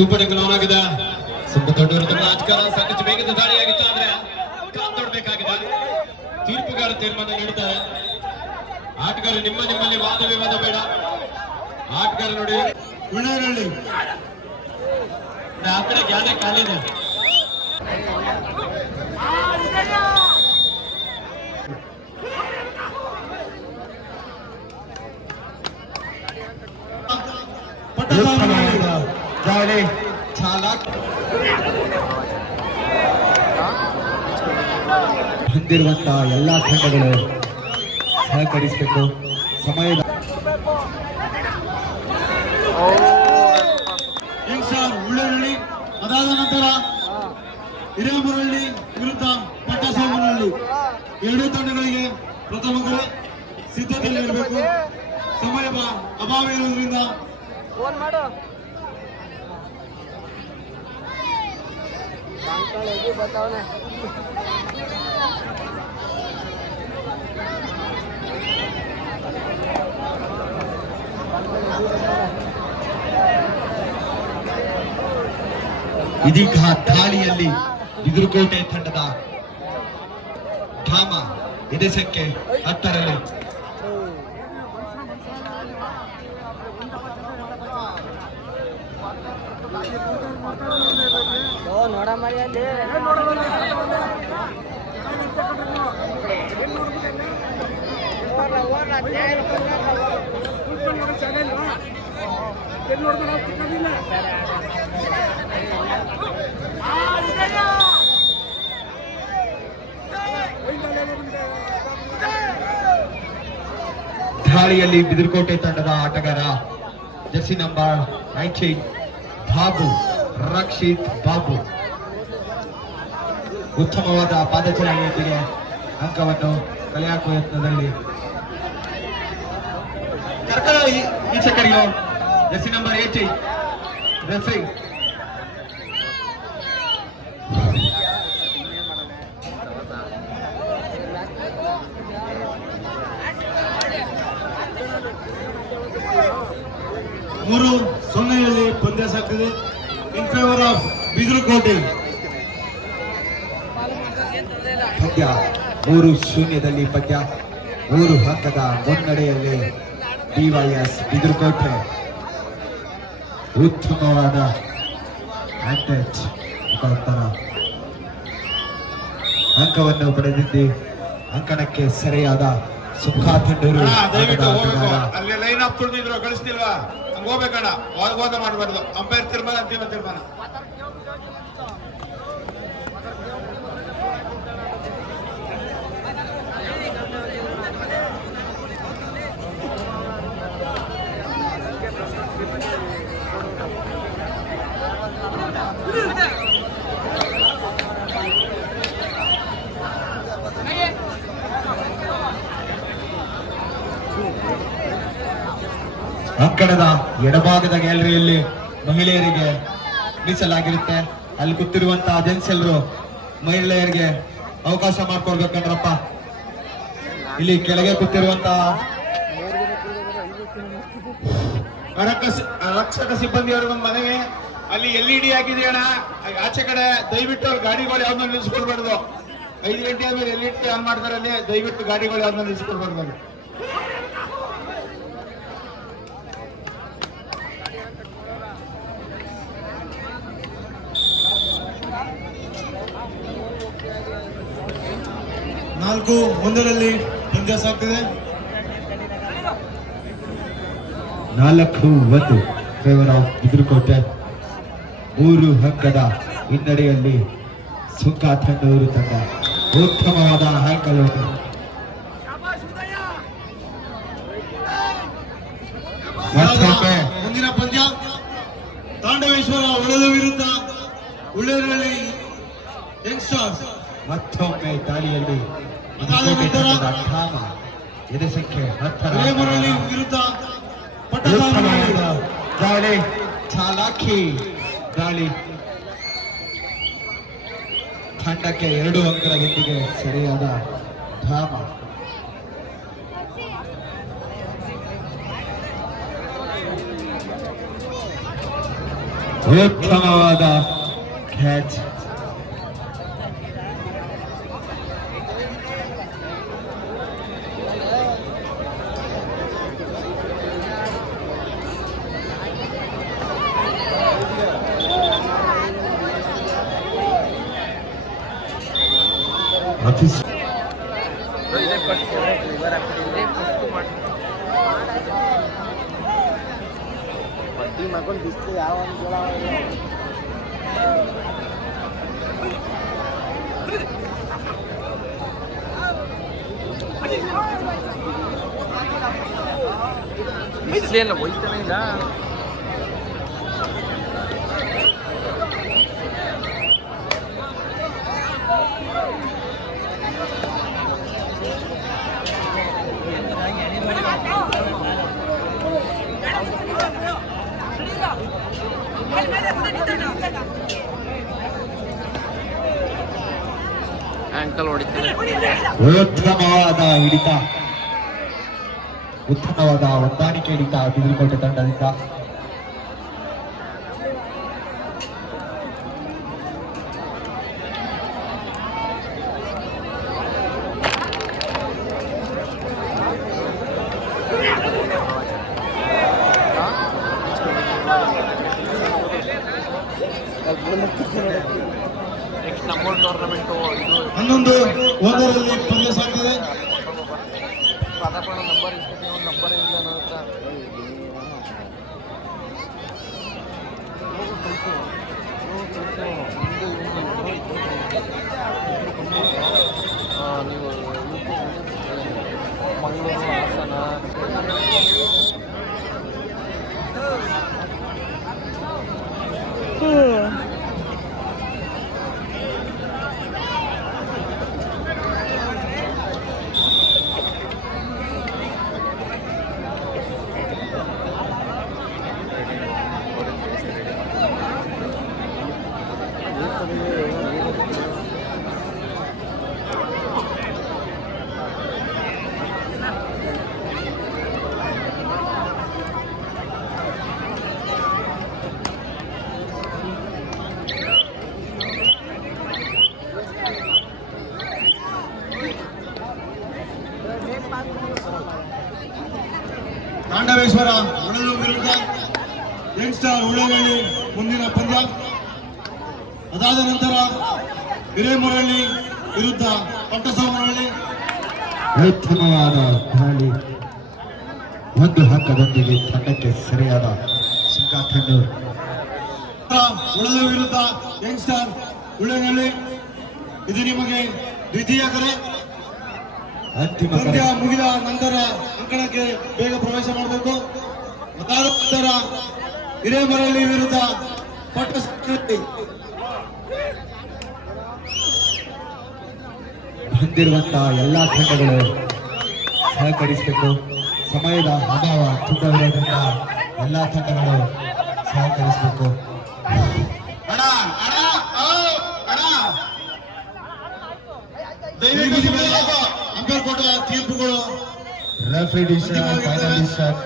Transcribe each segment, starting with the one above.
Super ground ಆಗಿದೆ. ಸ್ವಲ್ಪ ರಾಜಕಾರಣ ಸಾಕಷ್ಟು ವೇಗದ ದಾಳಿಯಾಗಿತ್ತು ಆದ್ರೆ ಕಾತೊಡ್ಬೇಕಾಗಿದೆ ತೀರ್ಪುಗಾರ ತೀರ್ಮಾನ ನೀಡುತ್ತಾರೆ ಆಟಗಾರ ನಿಮ್ಮ ನಿಮ್ಮಲ್ಲಿ ವಾದ ವಿವಾದ ಬೇಡ. ಆಟಗಾರ ನೋಡಿ. ಉಳ್ಳಾರಳ್ಳಿ ಆ ಕಡೆ ಯಾರೇ ಕಾಲಿದೆ ಪಟ್ಟಸ್ವಾಮಿ ದಾಳಿ ಚಾಲಕ್ ಹೊಂದಿರುವಂತಹ ಎಲ್ಲಾ ತಂಡಗಳು ಸಹಕರಿಸಬೇಕು. ಸಮಯದ ಉಳ್ಳಾರಳ್ಳಿ ಅದಾದ ನಂತರ ಹಿರೇಮರಳ್ಳಿ ವಿರುದ್ಧ ಪಟ್ಟಸ್ವಾಮನಹಳ್ಳಿ ಎರಡೂ ತಂಡಗಳಿಗೆ ಪ್ರಥಮ ಸಿದ್ಧತೆಯಲ್ಲಿರಬೇಕು. ಸಮಯ ಅಭಾವ ಇರುವುದರಿಂದ ಇದೀಗ ಧಾಳಿಯಲ್ಲಿ ಬಿದುರುಕೋಟೆ ತಂಡದ ಧಾಮ ಎದೆಸಕ್ಕೆ ಸಂಖ್ಯೆ ಹತ್ತರಲ್ಲಿ ದಾಳಿಯಲ್ಲಿ ಬಿದಿರುಕೋಟೆ ತಂಡದ ಆಟಗಾರ jersey number nineteen Babu Rakshith Babu. ಉತ್ತಮವಾದ ಪಾದಚಾರಿಯೊಂದಿಗೆ ಅಂಕವನ್ನು ಕಲೆ ಹಾಕುವ ಯತ್ನದಲ್ಲಿ ಕರ್ಕಳ ಈಚೆ ಕರೆಯೋ ರೆಸಿ ನಂಬರ್ ಏಟಿ ರೆಫ್ರಿ ಮೂರು ಸೊನ್ನೆಯಲ್ಲಿ ಪಂದ್ಯ ಸಾಗ್ತದೆ ಇನ್ ಫೇವರ್ ಆಫ್ ಬಿದಿರುಕೋಟೆ ಪದ್ಯ ಮೂರು ಶೂನ್ಯದಲ್ಲಿ ಪದ್ಯ ಮೂರು ಹಂತದ ಮುನ್ನಡೆಯಲ್ಲಿ ಡಿವೈಎಸ್ ಬಿದಿರುಕೋಟೆ ಉತ್ತಮವಾದ ಆಂಟೆಚ್ ಮುಖಾಂತರ. ಅಂಕವನ್ನು ಪಡೆದಿದ್ದು. ಅಂಕಣಕ್ಕೆ ಸರಿಯಾದ ಸುಖಾತಂಡೂರು. ಅಣ್ಣ, ದಯವಿಟ್ಟು ಹೋಗ್ಬೇಕು ಅಲ್ಲಿ ಲೈನ್ ಅಪ್ ತುಳಿದಿದ್ರು ಕಳಿಸ್ತಿಲ್ವಾ? ಹಂಗ ಹೋಗ್ಬೇಕಣ್ಣ. ಹೋದ ಮಾಡಬಾರ್ದು. ಅಂಪೈರ್ ತೀರ್ಮಾನ ಅಂತಿಮ ತೀರ್ಮಾನ? ಅಂಕಣದ ಎಡಭಾಗದ ಗ್ಯಾಲರಿಯಲ್ಲಿ ಮಹಿಳೆಯರಿಗೆ ಮೀಸಲಾಗಿರುತ್ತೆ. ಅಲ್ಲಿ ಕೂತಿರುವಂತಹ ಜೆಂಟ್ಸ್ ಎಲ್ಲರೂ ಮಹಿಳೆಯರಿಗೆ ಅವಕಾಶ ಮಾಡ್ಕೊಡ್ಬೇಕಂದ್ರಪ್ಪ ಇಲ್ಲಿ ಕೆಳಗೆ ಕೂತಿರುವಂತಹ ರಕ್ಷ- ರಕ್ಷಕ ಸಿಬ್ಬಂದಿಯವರಿಗೆ ಒಂದು ಮನವಿ. ಅಲ್ಲಿ ಎಲ್ ಇ ಡಿ ಹಾಕಿದೆ ಅಣ್ಣ. ಆಚೆ ಕಡೆ ದಯವಿಟ್ಟು ಅವ್ರು ಗಾಡಿಗಳು ಯಾವ್ದನ್ನ ನಿಲ್ಸ್ಕೊಡ್ಬಾರ್ದು ಐದು ಗಂಟೆ ಆದ್ಮೇಲೆ ಎಲ್ ಇ ಡಿ ಆನ್ ಮಾಡ್ತಾರೆ ಅಲ್ಲಿ. ದಯವಿಟ್ಟು ಗಾಡಿಗಳು ಯಾವ್ದನ್ನ ನಿಲ್ಸ್ಕೊಳ್ಬಾರ್ದು ನಾಲ್ಕು ಒಂದರಲ್ಲಿ ಪಂದ್ಯ ಸಾಕ್ತಿದೆ. ನಾಲ್ಕು ಒಂದು ಫೇವರ್ ಆಫ್ ಬಿದ್ರಕೋಟೆ. ಮೂರು ಹಂಕದ ಹಿನ್ನಡೆಯಲ್ಲಿ ಸುಖ ತಂಡವರು ತಂಡ ಉತ್ತಮವಾದ ಹ್ಯಾಂಕಲನ್ನು ಮತ್ತೊಮ್ಮೆ. ಮುಂದಿನ ಪಂದ್ಯ. ತಾಂಡವೇಶ್ವರ ಒಳದ ವಿರುದ್ಧ ಉಳ್ಳೇರಳ್ಳಿ ಯಂಗ್ಸ್ಟರ್ಸ್. ಮತ್ತೊಮ್ಮೆ ದಾಳಿಯಲ್ಲಿ ಎದೆ ಸಂಖ್ಯೆ ಹತ್ತರ. ವಿರುದ್ಧ ದಾಳಿ. ಚಾಲಾಕಿ ದಾಳಿ. ತಂಡಕ್ಕೆ ಎರಡು ಅಂಕದೊಂದಿಗೆ ಸರಿಯಾದ ಧಾಮ. ಉತ್ತಮವಾದ catch ಅಫೀಸ್ ಬಡ್ಡಿ ಮಗನ್ ಬಿಸ್ಲು ಯಾವ ಬಿಸ್ಲೆಲ್ಲ ಹೋಯ್ತಾನೆ ಇಲ್ಲ Ankle ಹೊಡಿತಾನೆ. ಉತ್ತಮವಾದ ಹಿಡಿತ. ಉತ್ತಮವಾದ ಹೊಂದಾಣಿಕೆ ಹಿಡಿತ. ಬಿದಿರುಕೋಟೆ ತಂಡದಿಂದ. ಪದಪಣ ನಂಬರ್ ಇಸ್ಕೊತೀನಿ ಒಂದು ನಂಬರ್ ತಾಂಡವೇಶ್ವರ ಉಳಲು ವಿರುದ್ಧ ಯಂಗ್ಸ್ಟಾರ್ ಉಳ್ಳವಳ್ಳಿ ಮುಂದಿನ ಪಂದ್ಯ. ಅದಾದ ನಂತರ ಹಿರೇಮರಳ್ಳಿ ವಿರುದ್ಧ ಪಟ್ಟಸೋಮರಳ್ಳಿ. ಉತ್ತಮವಾದ ದಾಳಿ. ಒಂದು ಹಕ್ಕದೊಂದಿಗೆ ತಂಡಕ್ಕೆ ಸರಿಯಾದ ಸಿಂಗಾಖಂಡು ಉಳಲು ವಿರುದ್ಧ ಯಂಗ್ಸ್ಟಾರ್ ಉಳ್ಳನಳ್ಳಿ ಇದು ನಿಮಗೆ ದ್ವಿತೀಯ ಕರೆ. ಪಂದ್ಯ. ಮುಗಿದ ನಂತರ ಅಂಕಣಕ್ಕೆ ಬೇಗ ಪ್ರವೇಶ ಮಾಡಬೇಕು. ಅದಾದ ನಂತರ ಹಿರೇಮರಳ್ಳಿ ವಿರುದ್ಧ ಪಟ್ಟ ಬಂದಿರುವಂತಹ ಎಲ್ಲಾ ತಂಡಗಳು ಸಹಕರಿಸಬೇಕು ಸಮಯದ ಅಭಾವ ತುಂಬವಿರೋದ್ರಿಂದ ಎಲ್ಲಾ ತಂಡಗಳು ಸಹಕರಿಸಬೇಕು. ದಯವಿಟ್ಟು ತೀರ್ಪುಗಳು referee decision final decision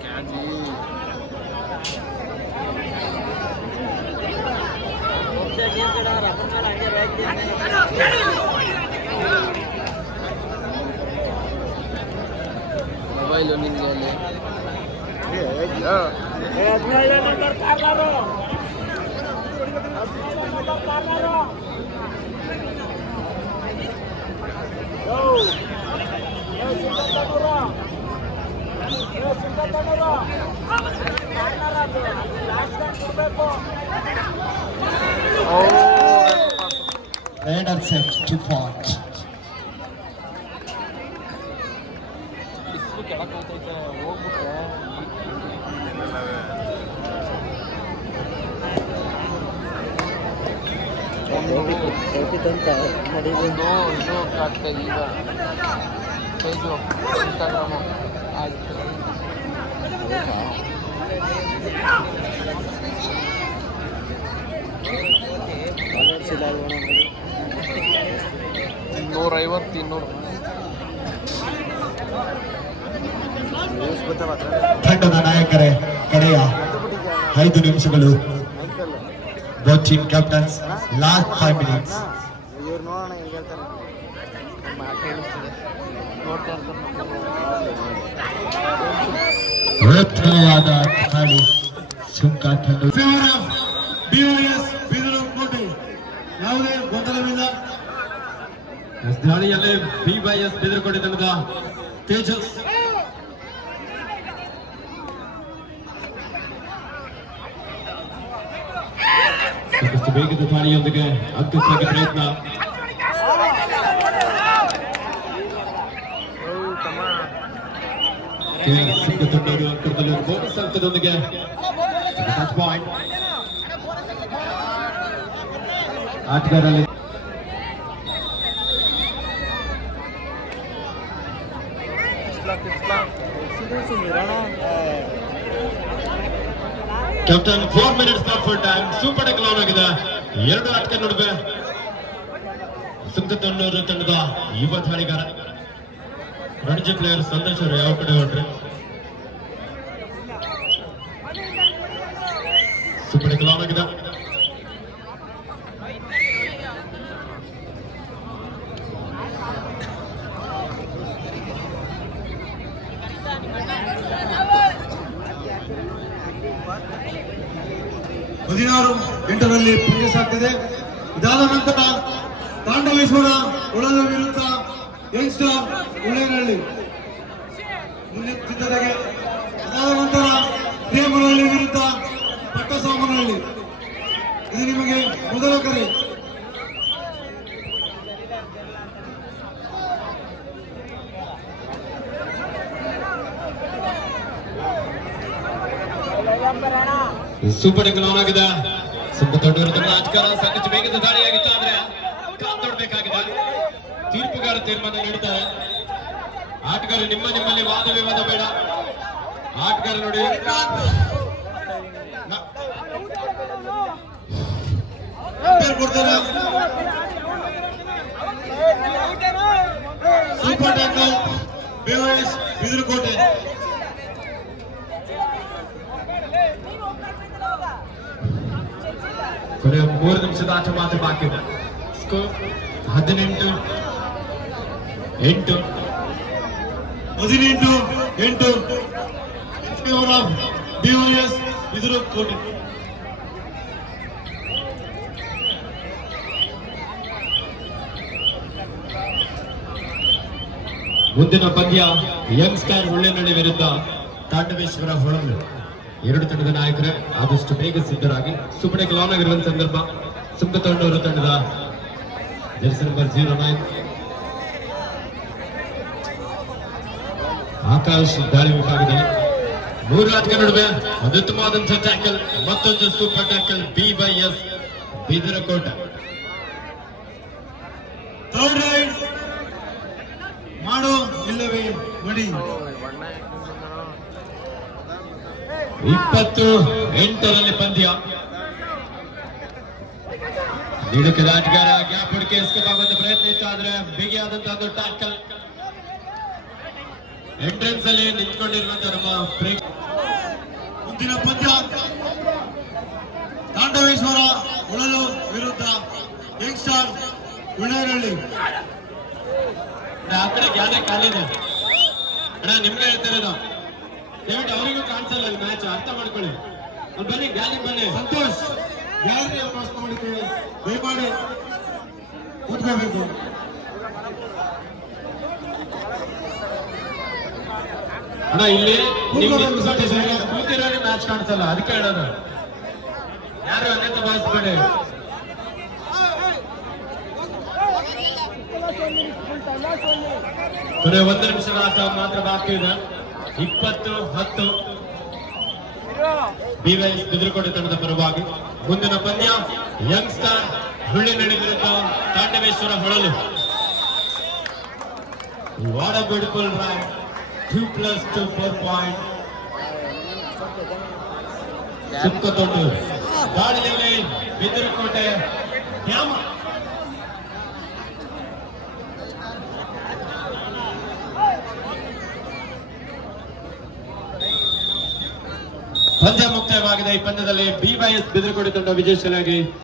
ಕ್ಯಾಜಿ mobile ನಿಂಗೆ ಅಲ್ಲಿ ರೈಡರ್ ಸೆಟ್ ಟು ಪಾಯಿಂಟ್ ಬಿಸಿಲು ಕೆಳಗೆ ಹೋಗ್ತೈತೆ ಹೋಗ್ಬಿಟ್ರೆ ಒಂದು ಇದು ಆಗ್ತಾ ಈಗ ಪೇಜು ಇನ್ಸ್ಟಾಗ್ರಾಮು ಆಯ್ತು ನೂರೈವತ್ತು ಇನ್ನೂರು ತಂಡದ ನಾಯಕರೇ ಕಡೆಯ ಐದು ನಿಮಿಷಗಳು. ಹೆಂಗೆ ಹೇಳ್ತಾರೆ ಮಾತು ಹೇಳಿಸ್ತೀನಿ ನೋಡ್ತಾ ಇರ್ತಾರೆ ಉತ್ತಮವಾದ ದಾಳಿ ಸುಂಕ ಬಿಒಎಸ್ ಬಿದಿರು ಕೋಟೆ ಯಾವುದೇ ಗೊಂದಲವಿಲ್ಲ. ದಾಳಿಯಲ್ಲಿ ಬಿ ವೈ ಎಸ್ ಬೆದರುಕೋಟೆ ತಂಡದ ತೇಜಸ್. ಸಾಕಷ್ಟು ವೇಗದ ತಾಳಿಯೊಂದಿಗೆ ಅದ್ಭುತವಾಗಿ ಪ್ರಯತ್ನ. ಸಿಕ್ಕ ತಂಡವರು ಅಂತರದಲ್ಲಿ ಒಂದು ಬೋನಸ್ ಅಂಕದೊಂದಿಗೆ touch point ಆಟಗಾರಲ್ಲಿ captain four minutes not full time super tech ಲೌನ್ ಆಗಿದೆ. ಎರಡು ಆಟಕ ನಡುವೆ ಸುಂಕತಣ್ಣೂರು ತಂಡದ ಯುವ ದಾಳಿಗಾರ, ರಣಜಿ ಪ್ಲೇಯರ್ ಸಂದೇಶ್ ಅವರು, ಯಾವ ಕಡೆ ಹೊರಟ್ರಿ? ಸೂಪರ್ ಟೆಕ್ ಲೌನ್ ಆಗಿದೆ ಹದಿನಾರು ಎಂಟರಲ್ಲಿ ಆಗ್ತದೆ ಇದಾದ ನಂತರ ತಾಂಡವೇಶ್ವರ ಉಳಲು ವಿರುದ್ಧ ಯಂಗ್ಸ್ಟರ್ ಉಳ್ಳೇನಹಳ್ಳಿ. ಮುಂದಿನ ಸಿದ್ಧತೆಗೆ ಅದಾದ ನಂತರ ಪ್ರೇಮನಹಳ್ಳಿ ವಿರುದ್ಧ ಪಟ್ಟಸಾಮನಹಳ್ಳಿ ಇದು ನಿಮಗೆ ಮೊದಲ ಕರೆ. ಸೂಪರ್ ಆಗಿದೆ. ಸ್ವಲ್ಪ ದೊಡ್ಡವರು ತಮ್ಮ ರಾಜಕಾರಣ ಸಾಕಷ್ಟು ವೇಗದ ದಾಳಿಯಾಗಿತ್ತು, ಆದ್ರೆ ಕಾಪಾಡಬೇಕಾಗಿದೆ. ತೀರ್ಪುಗಾರ ತೀರ್ಮಾನ ನೀಡುತ್ತಾರೆ ಆಟಗಾರ ನಿಮ್ಮ ನಿಮ್ಮಲ್ಲಿ ವಾದ ವಿವಾದ ಬೇಡ. ಆಟಗಾರ ನೋಡಿ. ಸೂಪರ್ ಟ್ಯಾಕಲ್ ಬಿಒಎಸ್ ಬಿದಿರುಕೋಟೆ. ಕೊನೆಯ ಮೂರು ನಿಮಿಷದ ಆಟ ಮಾತ್ರ ಬಾಕಿ ಇದೆ ಸ್ಕೋರ್ ಹದಿನೆಂಟು ಎಂಟು ಹದಿನೆಂಟು ಎಂಟು ಫೇವರ್ ಆಫ್ ಬಿಒಎಸ್ ಬಿದಿರುಕೋಟೆ ಮುಂದಿನ ಪಂದ್ಯ ಯಂಗ್ ಸ್ಟಾರ್ ಉಳ್ಳೆನಳ್ಳಿ ವಿರುದ್ಧ ತಾಂಡವೇಶ್ವರ ಹೊಳಲು ಎರಡು ತಂಡದ ನಾಯಕರೇ ಆದಷ್ಟು ಬೇಗ ಸಿದ್ಧರಾಗಿ ಸುಮ್ಮನೆ ಲಾನ್ ಆಗಿರುವಂತ ಸಂದರ್ಭ. ಸುಂಕತೊಂಡೂರು ತಂಡದ jersey number zero nine. Akash ದಾಳಿ ವಿಭಾಗದಲ್ಲಿ ಮೂರು ಆಟಗಳ ನಡುವೆ ಅತ್ಯುತ್ತಮವಾದಂತಹ ಟ್ಯಾಕಲ್ ಮತ್ತೊಂದು super tackle B by S Bidirakote. ಮಾಡು ಇಲ್ಲವೇ ಮಡಿ. ಇಪ್ಪತ್ತು ಎಂಟರಲ್ಲಿ ಪಂದ್ಯ. ನಿಡುಕದ ಆಟಗಾರ ಗ್ಯಾಪ್ ಹುಡುಕಿ ಎಸ್ಕೇಪಾಗುವಂತ ಪ್ರಯತ್ನ ಇತ್ತು, ಆದ್ರೆ ಬಿಗಿಯಾದಂತಹ ಒಂದು ಟ್ಯಾಕಲ್ ಎಂಟ್ರೆನ್ಸ್ ಅಲ್ಲಿ ನಿಂತ್ಕೊಂಡಿರುವಂತ ನಮ್ಮ ಮುಂದಿನ ಪಂದ್ಯ. ತಾಂಡವೇಶ್ವರ ಉಳಲು ವಿರುದ್ಧ ಯಂಗ್ಸ್ಟಾರ್ ಉಳ್ಳೇರಳ್ಳಿ ಆ ಕಡೆ ಗ್ಯಾಲೆ ಖಾಲಿದೆ ಅಣ್ಣ, ನಿಮ್ಗೆ ಹೇಳ್ತಿರೋದು ದಯವಿಟ್ಟು ಅವರಿಗೂ ಕಾಣಿಸಲ್ಲ ಅಲ್ಲಿ ಮ್ಯಾಚ್ ಅರ್ಥ ಮಾಡ್ಕೊಳ್ಳಿ. ಅಲ್ಲಿ ಬನ್ನಿ ಗ್ಯಾಲಿ ಬನ್ನಿ. ಸಂತೋಷ್ ಗ್ಯಾಲರಿ ಅವಕಾಶ ಮಾಡಿದ್ದೇವೆ ದಯಮಾಡಿ ಕೂತ್ಕೋಬೇಕು. ಅಣ್ಣ ಇಲ್ಲಿ ಕೂತಿರೋರಿಗೆ ಮ್ಯಾಚ್ ಕಾಣಿಸಲ್ಲ ಅದಕ್ಕೆ ಹೇಳೋದು. ಯಾರು ಅನ್ಯತ ಭಾವಿಸ್ಬೇಡಿ. ಕೊನೆ ಒಂದು ನಿಮಿಷದ ಆಟ ಮಾತ್ರ ಬಾಕಿ ಇದೆ. ಇಪ್ಪತ್ತು ಹತ್ತು. ಡಿವೈಎಸ್ ಬಿದಿರುಕೋಟೆ ತಂಡದ ಪರವಾಗಿ ಮುಂದಿನ ಪಂದ್ಯ ಯಂಗ್ ಸ್ಟಾರ್ ಹುಳ್ಳಿನಳ್ಳಿ ವಿರುದ್ಧ Thandaveshwara Holalu. What a beautiful two plus two four point ಸುತ್ತೊಂದು ಗಾಳಿಯಲ್ಲಿ ಬಿದಿರುಕೋಟೆ. ಧ್ಯಾಮ ಪಂದ್ಯ ಮುಕ್ತಾಯವಾಗಿದೆ ಈ ಪಂದ್ಯದಲ್ಲಿ ಬಿವೈಎಸ್ ಬಿದಿರುಕೊಡಿ ತಂಡ ವಿಜಯಶಾಲಿಯಾಗಿ